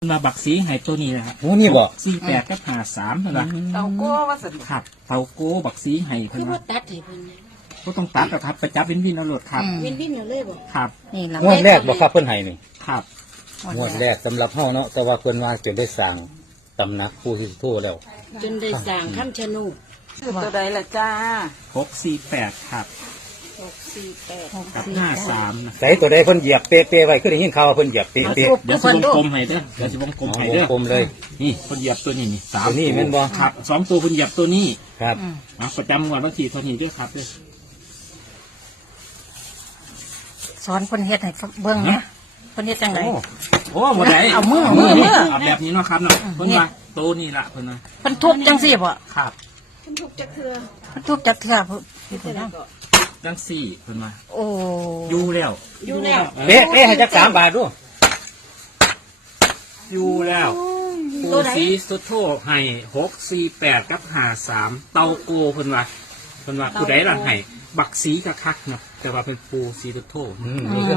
มาบักสีให้ตัวนี้นะครับ โอ้นี่บ่ 48กับ53เพิ่นว่า เต่าโก้ว่าสนุก ครับเตาโก้บักสีให้เพิ่ คื น อ ว่า ว่าตัดให้เพิ่น บ่ต้องตัดหรอกครับไปจับวินเอาโลดครับ วินวินอยู่เลยบ่ ครับ นี่ล่ะ งวดแรกบ่ครับเพิ่นให้นี่ ครับ งวดแรกสำหรับเฮาเนาะแต่ว่าเพิ่นว่าจนได้สร้างตำหนักปู่ศรีสุโธแล้ว จนได้สร้างคำชะโนด คือตัวใดล่ะจ้า 648ครับ 648 กับ53นะ ใส่ตัวใดเพิ่นเหยียบเป๊ะๆไว้คือได้ยินข่าวว่าเพิ่นเหยียบเป๊ะ เดี๋ยวสิวงกลมให้เด้อเดี๋ยวสิวงกลม ๆ ให้ ว เด้ ง อก ลมเลย นี่เพิ่นเหยียบตัวนี้นี่3 ตัวนี้แม่นบ่ ครับ2ตัวเพิ่นเหยียบตัวนี้ ครับ ประจำงวดวันที่เท่านี้ด้วยครับเด้อ สอนเพิ่นเฮ็ดให้เบิ่งนะเพิ่นเฮ็ดจังได โอ้หมดไหน เอามือ เอาแบบนี้เนาะครับเนาะเพิ่นว่าตัวนี้ละเพิ่นว่า เพิ่นทุบจังซี่บ่ ครับ คุณทุกจะเถื่อ เพิ่นทุบจักเทื่อเพิ่นเฮ็ดจัง จังสี่เพิ่นว่า โอ้ อยู่แล้ว อยู่แล้ว เป๊ะๆให้จัก3 บาทดู อยู่แล้วปูสีสุดโทให้648กับ53เตาโกเพิ่นว่าผู้ใดล่ะให้บักสีกะคักเนาะแต่ว่าเป็นปูสีสุดโท นี่คือ